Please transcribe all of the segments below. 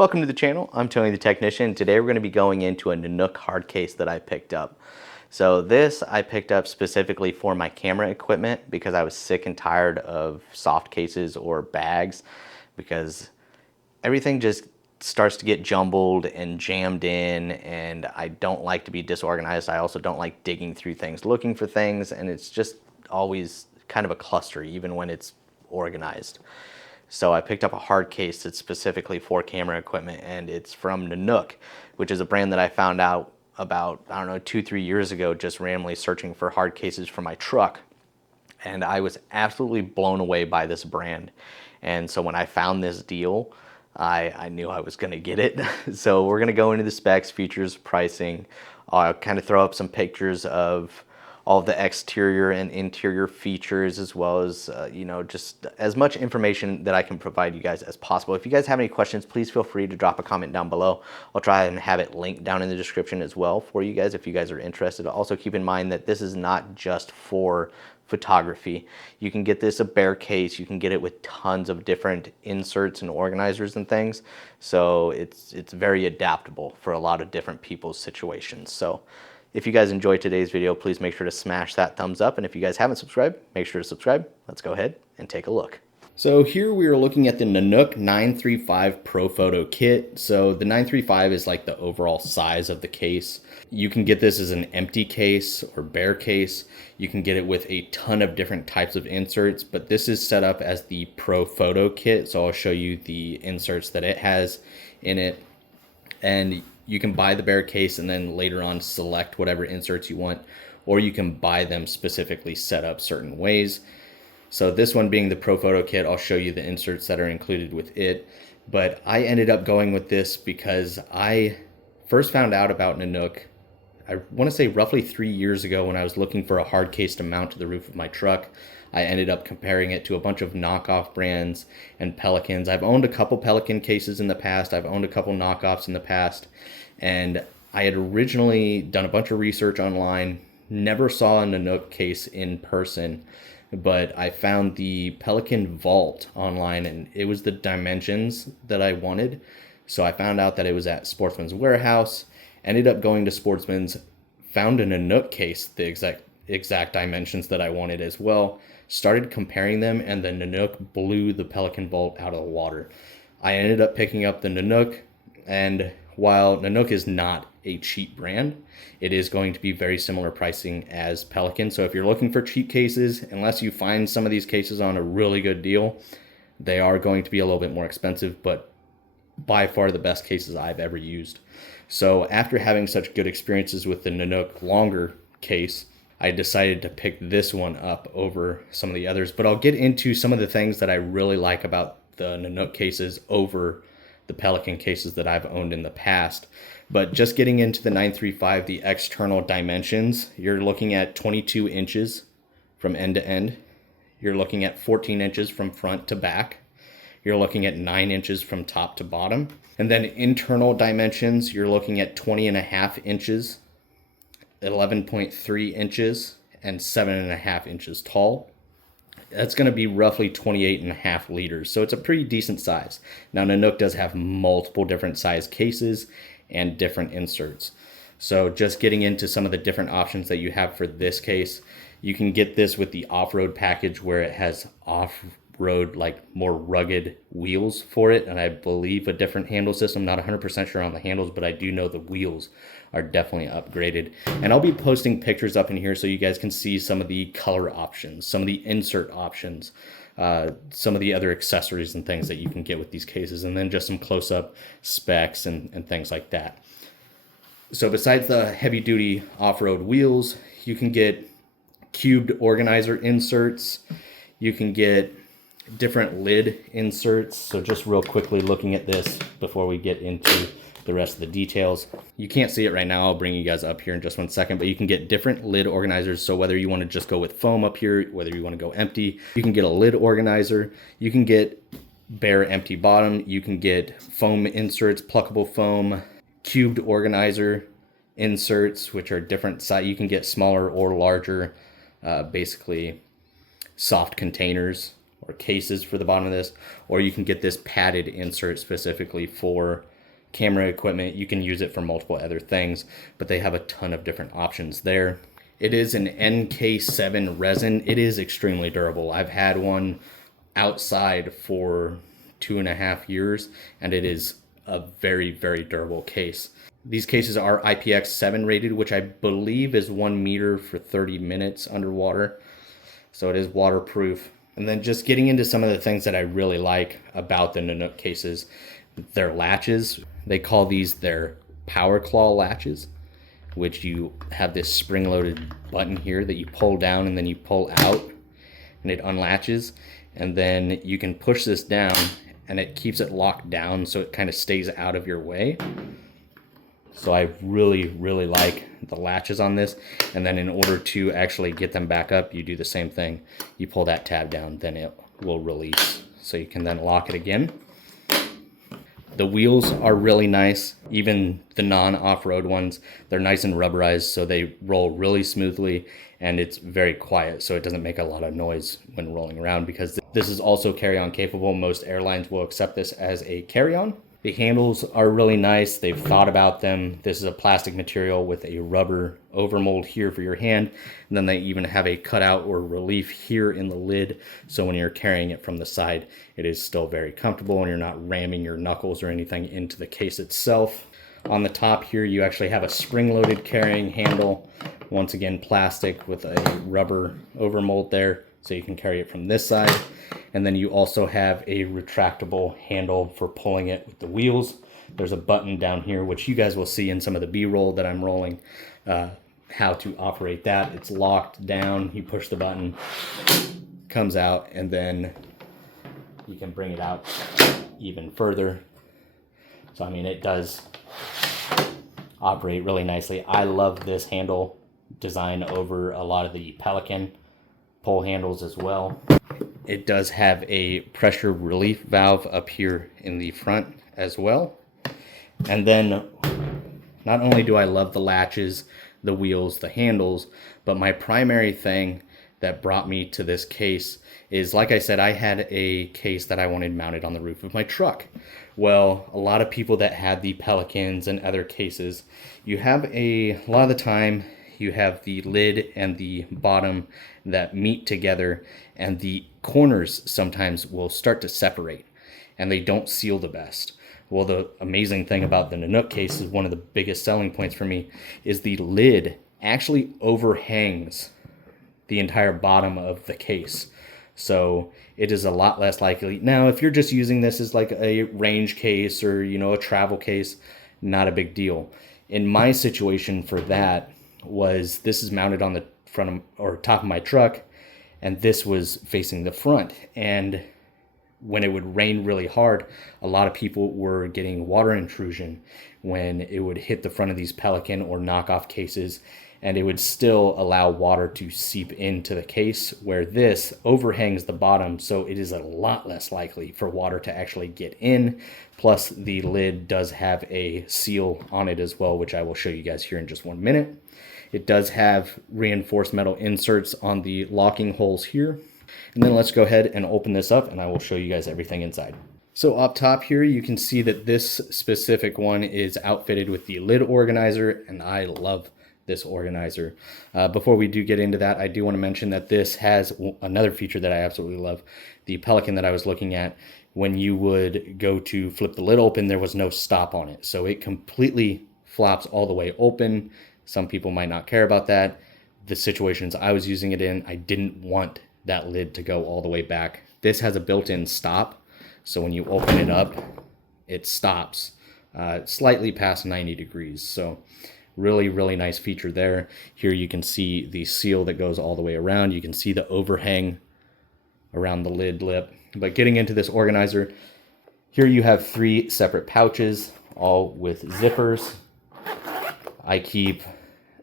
Welcome to the channel. I'm Tony the Technician. Today we're going to be going into a Nanuk hard case that I picked up. So this I picked up specifically for my camera equipment because I was sick and tired of soft cases or bags because everything just starts to get jumbled and jammed in, and I don't like to be disorganized. I also don't like digging through things looking for things, and it's just always kind of a cluster even when it's organized. So I picked up a hard case that's specifically for camera equipment, and it's from Nanuk, which is a brand that I found out about, I don't know, 2-3 years ago, just randomly searching for hard cases for my truck. And I was absolutely blown away by this brand. And so when I found this deal, I knew I was going to get it. So we're going to go into the specs, features, pricing. I'll kind of throw up some pictures of all the exterior and interior features, as well as, just as much information that I can provide you guys as possible. If you guys have any questions, please feel free to drop a comment down below. I'll try and have it linked down in the description as well for you guys if you guys are interested. Also keep in mind that this is not just for photography. You can get this a bare case. You can get it with tons of different inserts and organizers and things. So it's very adaptable for a lot of different people's situations. So if you guys enjoyed today's video, please make sure to smash that thumbs up. And if you guys haven't subscribed, make sure to subscribe. Let's go ahead and take a look. So here we are looking at the Nanuk 935 Pro Photo Kit. So the 935 is like the overall size of the case. You can get this as an empty case or bare case. You can get it with a ton of different types of inserts, but this is set up as the Pro Photo Kit. So I'll show you the inserts that it has in it. And you can buy the bare case and then later on select whatever inserts you want, or you can buy them specifically set up certain ways. So this one being the Pro Photo Kit, I'll show you the inserts that are included with it. But I ended up going with this because I first found out about Nanuk, I want to say roughly 3 years ago, when I was looking for a hard case to mount to the roof of my truck. I ended up comparing it to a bunch of knockoff brands and Pelicans. I've owned a couple Pelican cases in the past. I've owned a couple knockoffs in the past. And I had originally done a bunch of research online, never saw a Nanuk case in person, but I found the Pelican Vault online, and it was the dimensions that I wanted. So I found out that it was at Sportsman's Warehouse, ended up going to Sportsman's, found a Nanuk case, the exact dimensions that I wanted as well, started comparing them, and the Nanuk blew the Pelican Vault out of the water. I ended up picking up the Nanuk, and while Nanuk is not a cheap brand, it is going to be very similar pricing as Pelican. So if you're looking for cheap cases, unless you find some of these cases on a really good deal, they are going to be a little bit more expensive, but by far the best cases I've ever used. So after having such good experiences with the Nanuk longer case, I decided to pick this one up over some of the others. But I'll get into some of the things that I really like about the Nanuk cases over the Pelican cases that I've owned in the past. But just getting into the 935, the external dimensions, you're looking at 22 inches from end to end. You're looking at 14 inches from front to back. You're looking at 9 inches from top to bottom. And then internal dimensions, you're looking at 20.5 inches, 11.3 inches, and 7.5 inches tall. That's going to be roughly 28.5 liters. So it's a pretty decent size. Now Nanuk does have multiple different size cases and different inserts. So just getting into some of the different options that you have for this case, you can get this with the off-road package where it has off-road, like more rugged wheels for it. And I believe a different handle system, not 100% sure on the handles, but I do know the wheels are definitely upgraded. And I'll be posting pictures up in here so you guys can see some of the color options, some of the insert options, some of the other accessories and things that you can get with these cases, and then just some close-up specs and things like that. So besides the heavy-duty off-road wheels, you can get cubed organizer inserts. You can get different lid inserts. So just real quickly looking at this before we get into the rest of the details. You can't see it right now. I'll bring you guys up here in just 1 second, but you can get different lid organizers. So whether you want to just go with foam up here, whether you want to go empty, you can get a lid organizer. You can get bare empty bottom. You can get foam inserts, pluckable foam, cubed organizer inserts, which are different size. You can get smaller or larger, basically soft containers or cases for the bottom of this, or you can get this padded insert specifically for camera equipment. You can use it for multiple other things, but they have a ton of different options there. It is an NK7 resin. It is extremely durable. I've had one outside for 2.5 years, and it is a very, very durable case. These cases are IPX7 rated, which I believe is 1 meter for 30 minutes underwater. So it is waterproof. And then just getting into some of the things that I really like about the Nanuk cases, their latches. They call these their power claw latches, which you have this spring-loaded button here that you pull down and then you pull out and it unlatches. And then you can push this down and it keeps it locked down so it kind of stays out of your way. So I really, really like the latches on this. And then in order to actually get them back up, you do the same thing. You pull that tab down, then it will release. So you can then lock it again. The wheels are really nice. Even the non-off-road ones, they're nice and rubberized, so they roll really smoothly, and it's very quiet, so it doesn't make a lot of noise when rolling around, because this is also carry-on capable. Most airlines will accept this as a carry-on. The handles are really nice. They've thought about them. This is a plastic material with a rubber overmold here for your hand. And then they even have a cutout or relief here in the lid. So when you're carrying it from the side, it is still very comfortable and you're not ramming your knuckles or anything into the case itself. On the top here, you actually have a spring-loaded carrying handle. Once again, plastic with a rubber overmold there, so you can carry it from this side. And then you also have a retractable handle for pulling it with the wheels. There's a button down here, which you guys will see in some of the B-roll that I'm rolling, how to operate that. It's locked down. You push the button, comes out, and then you can bring it out even further. So, I mean, it does operate really nicely. I love this handle design over a lot of the Pelican pole handles as well. It does have a pressure relief valve up here in the front as well. And then not only do I love the latches, the wheels, the handles, but my primary thing that brought me to this case is, like I said, I had a case that I wanted mounted on the roof of my truck. Well, a lot of people that had the Pelicans and other cases, you have a lot of the time you have the lid and the bottom that meet together, and the corners sometimes will start to separate and they don't seal the best. Well, the amazing thing about the Nanuk case is one of the biggest selling points for me is the lid actually overhangs the entire bottom of the case. So it is a lot less likely. Now, if you're just using this as like a range case or, you know, a travel case, not a big deal. In my situation for that was, this is mounted on the front or top of my truck, and this was facing the front. And when it would rain really hard, a lot of people were getting water intrusion when it would hit the front of these Pelican or knockoff cases, and it would still allow water to seep into the case, where this overhangs the bottom, so it is a lot less likely for water to actually get in. Plus the lid does have a seal on it as well, which I will show you guys here in just 1 minute. It does have reinforced metal inserts on the locking holes here. And then let's go ahead and open this up and I will show you guys everything inside. So up top here, you can see that this specific one is outfitted with the lid organizer, and I love this organizer. Before we do get into that, I do want to mention that this has another feature that I absolutely love. The Pelican that I was looking at, when you would go to flip the lid open, there was no stop on it. So it completely flops all the way open. Some people might not care about that. The situations I was using it in, I didn't want that lid to go all the way back. This has a built-in stop, so when you open it up, it stops slightly past 90 degrees. So really, really nice feature there. Here you can see the seal that goes all the way around. You can see the overhang around the lid lip. But getting into this organizer, here you have 3 separate pouches, all with zippers. I keep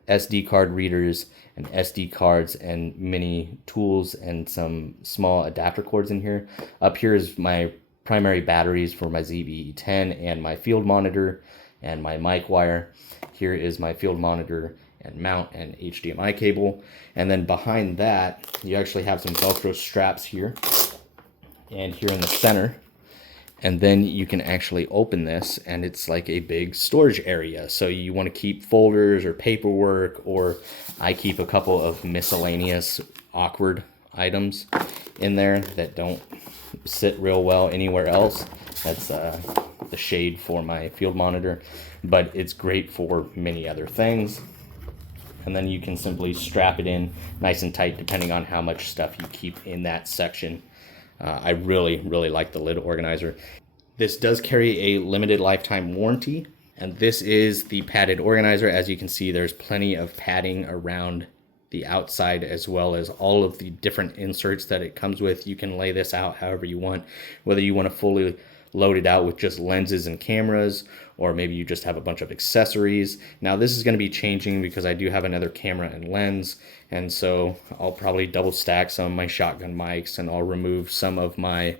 SD card readers and SD cards and mini tools and some small adapter cords in here. Up here is my primary batteries for my ZV-10 and my field monitor and my mic wire. Here is my field monitor and mount and HDMI cable. And then behind that, you actually have some Velcro straps here. and here in the center. And then you can actually open this and it's like a big storage area. So you want to keep folders or paperwork, or I keep a couple of miscellaneous awkward items in there that don't sit real well anywhere else. That's the shade for my field monitor, but it's great for many other things. And then you can simply strap it in nice and tight depending on how much stuff you keep in that section. I really like the lid organizer. This does carry a limited lifetime warranty, and this is the padded organizer. As you can see, there's plenty of padding around the outside, as well as all of the different inserts that it comes with. You can lay this out however you want, whether you want to fully load it out with just lenses and cameras, or maybe you just have a bunch of accessories. Now this is going to be changing because I do have another camera and lens, and so I'll probably double stack some of my shotgun mics, and I'll remove some of my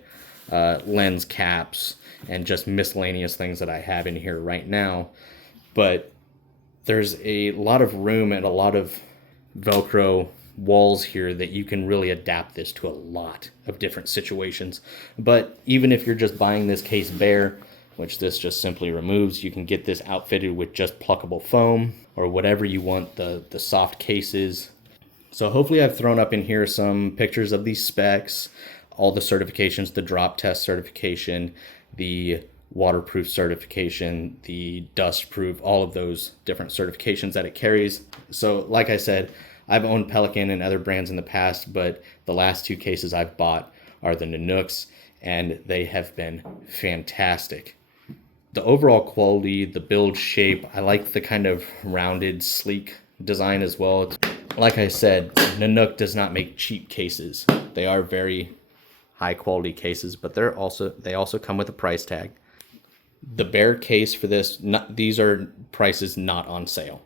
lens caps and just miscellaneous things that I have in here right now. But there's a lot of room and a lot of Velcro walls here that you can really adapt this to a lot of different situations. But even if you're just buying this case bare, which this just simply removes, you can get this outfitted with just pluckable foam or whatever you want the soft cases. So hopefully I've thrown up in here some pictures of these specs, all the certifications, the drop test certification, the waterproof certification, the dust proof, all of those different certifications that it carries. So like I said, I've owned Pelican and other brands in the past, but the last two cases I've bought are the Nanuks, and they have been fantastic. The overall quality, the build shape, I like the kind of rounded, sleek design as well. Like I said, Nanuk does not make cheap cases. They are very high quality cases, but they also come with a price tag. The bare case for this, these are prices not on sale.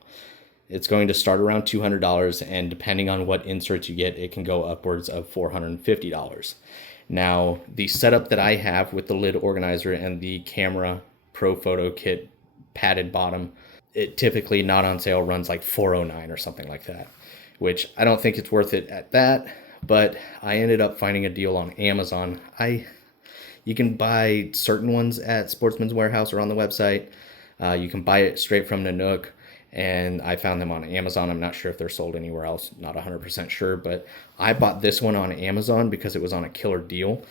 It's going to start around $200, and depending on what inserts you get, it can go upwards of $450. Now, the setup that I have with the lid organizer and the camera Pro Photo Kit padded bottom, it typically not on sale runs like $409 or something like that, which I don't think it's worth it at that, but I ended up finding a deal on Amazon. You can buy certain ones at Sportsman's Warehouse or on the website. You can buy it straight from Nanuk, and I found them on Amazon. I'm not sure if they're sold anywhere else, not 100% sure, but I bought this one on Amazon because it was on a killer deal.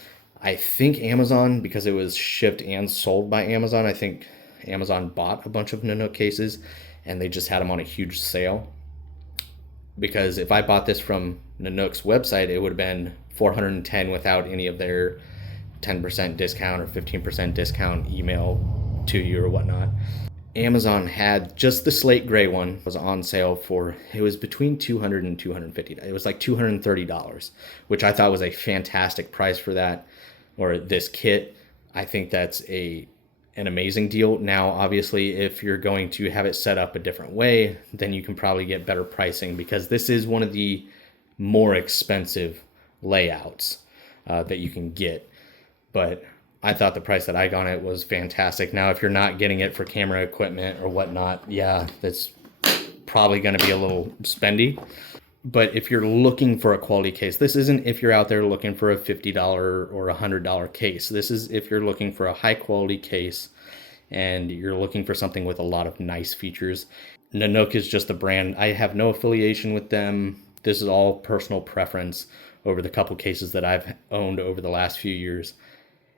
I think Amazon, because it was shipped and sold by Amazon, I think Amazon bought a bunch of Nanuk cases and they just had them on a huge sale. Because if I bought this from Nanuk's website, it would have been $410 without any of their 10% discount or 15% discount email to you or whatnot. Amazon had just the slate gray one was on sale for, it was between $200 and $250. It was like $230, which I thought was a fantastic price for that, or this kit. I think that's an amazing deal. Now, obviously, if you're going to have it set up a different way, then you can probably get better pricing, because this is one of the more expensive layouts that you can get. But I thought the price that I got it was fantastic. Now, if you're not getting it for camera equipment or whatnot, yeah, that's probably going to be a little spendy. But if you're looking for a quality case, this isn't if you're out there looking for a $50 or $100 case. This is if you're looking for a high quality case and you're looking for something with a lot of nice features. Nanuk is just a brand. I have no affiliation with them. This is all personal preference over the couple cases that I've owned over the last few years.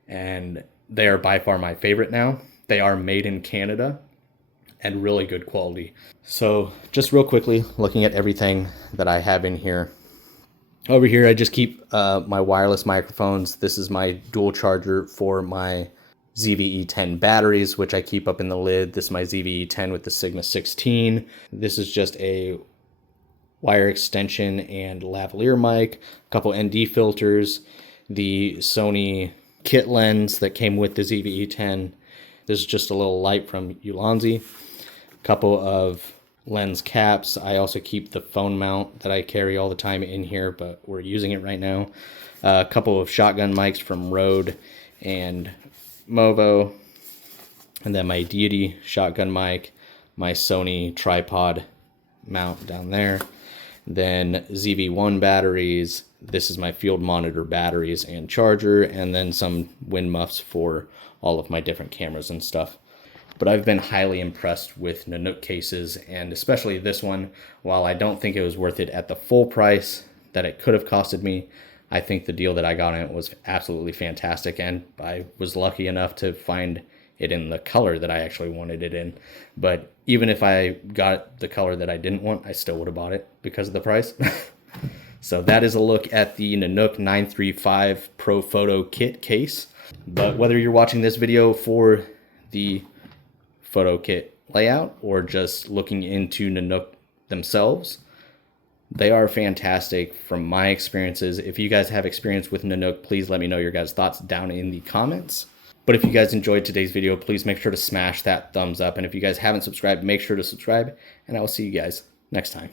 And they are by far my favorite now. They are made in Canada and really good quality. So just real quickly, looking at everything that I have in here. Over here, I just keep my wireless microphones. This is my dual charger for my ZVE10 batteries, which I keep up in the lid. This is my ZVE10 with the Sigma 16. This is just a wire extension and lavalier mic, a couple ND filters, the Sony kit lens that came with the ZVE10. This is just a little light from Ulanzi. A couple of lens caps. I also keep the phone mount that I carry all the time in here, but we're using it right now. A couple of shotgun mics from Rode and Movo. And then my Deity shotgun mic, my Sony tripod mount down there. then ZV-1 batteries. This is my field monitor batteries and charger, and then some wind muffs for all of my different cameras and stuff. But I've been highly impressed with Nanuk cases, and especially this one. While I don't think it was worth it at the full price that it could have costed me, I think the deal that I got on it was absolutely fantastic, and I was lucky enough to find it in the color that I actually wanted it in. But even if I got the color that I didn't want, I still would have bought it because of the price. So that is a look at the Nanuk 935 Pro Photo Kit case. But whether you're watching this video for the photo kit layout or just looking into Nanuk themselves, they are fantastic from my experiences. If you guys have experience with Nanuk, please let me know your guys' thoughts down in the comments. But if you guys enjoyed today's video, please make sure to smash that thumbs up. And if you guys haven't subscribed, make sure to subscribe, and I will see you guys next time.